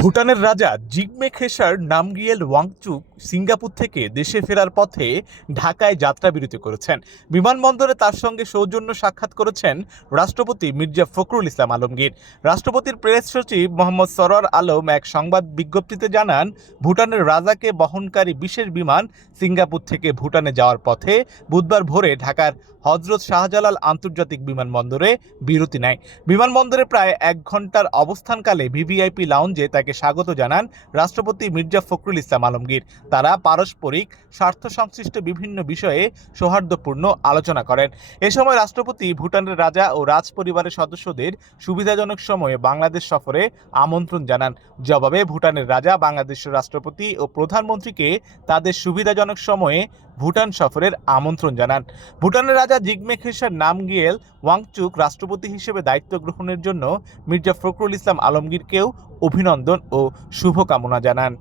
ভুটানের রাজা জিগমে খেসার নামগিয়েল ওয়াংচুক সিঙ্গাপুর থেকে দেশে ফেরার পথে ঢাকায় যাত্রা বিরতি করেছেন। বিমানবন্দরে তার সঙ্গে সৌজন্য সাক্ষাৎ করেছেন রাষ্ট্রপতি মির্জা ফখরুল ইসলাম আলমগীর। রাষ্ট্রপতির প্রেস সচিব মোহাম্মদ সরওয়ার আলম এক সংবাদ বিজ্ঞপ্তিতে জানান, ভুটানের রাজাকে বহনকারী বিশেষ বিমান সিঙ্গাপুর থেকে ভুটানে যাওয়ার পথে বুধবার ভোরে ঢাকার হজরত শাহজালাল আন্তর্জাতিক বিমানবন্দরে বিরতি নেয়। বিমানবন্দরে প্রায় 1 ঘন্টার অবস্থানকালে ভিভিআইপি লাউঞ্জে তাকে স্বাগত জানান রাষ্ট্রপতি মির্জা ফখরুল ইসলাম আলমগীর। তারা পারস্পরিক স্বার্থ সংশ্লিষ্ট বিভিন্ন বিষয়ে সৌহার্দ্যপূর্ণ আলোচনা করেন। এ সময় রাষ্ট্রপতি ভুটানের রাজা ও রাজ পরিবারের সদস্যদের সুবিধাজনক সময়ে বাংলাদেশ সফরে আমন্ত্রণ জানান। জবাবে ভুটানের রাজা বাংলাদেশের রাষ্ট্রপতি ও প্রধানমন্ত্রীকে তাদের সুবিধাজনক সময়ে ভুটান সফরের আমন্ত্রণ জানান। ভুটানের রাজা জিগমে খেসার নামগিয়েল ওয়াংচুক রাষ্ট্রপতি হিসেবে দায়িত্ব গ্রহণের জন্য মির্জা ফখরুল ইসলাম আলমগীরকেও অভিনন্দন ও শুভকামনা জানান।